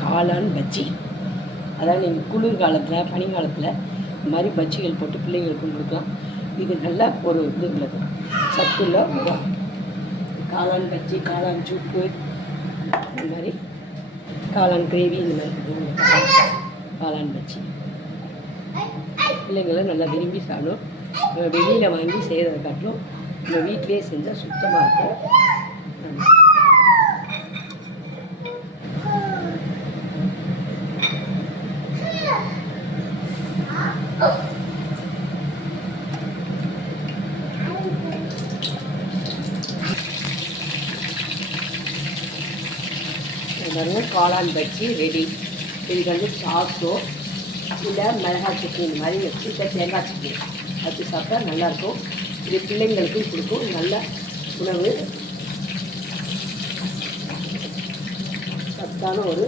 காளான் பஜ்ஜி. அதாவது நீங்கள் குளிர் காலத்தில் பனிக்காலத்தில் இந்த மாதிரி பஜ்ஜிகள் போட்டு பிள்ளைங்களுக்கும் கொடுக்கலாம். இது நல்ல ஒரு இது உள்ளது, சத்துள்ள உரம். காளான் பஜ்ஜி, காளான் சூப்பு, இந்த மாதிரி காளான் கிரேவி, இந்த மாதிரி இது காளான் பஜ்ஜி பிள்ளைங்களும் நல்லா விரும்பி சாப்பிடும். வெளியில் வாங்கி செய்கிறத காட்டிலும் நம்ம வீட்டிலே செஞ்சால் சுத்தமாக இருக்கும். காளான் பஜ்ஜி ரெடி. இதுக்கு வந்து சாஸோ இல்லை மிளகாய் சட்னி இந்த மாதிரி வச்சு தேங்காய் சட்னி வச்சு சாப்பிட்டா நல்லாயிருக்கும். இது பிள்ளைங்களுக்கும் கொடுக்கும். நல்ல உணவு, சத்தான ஒரு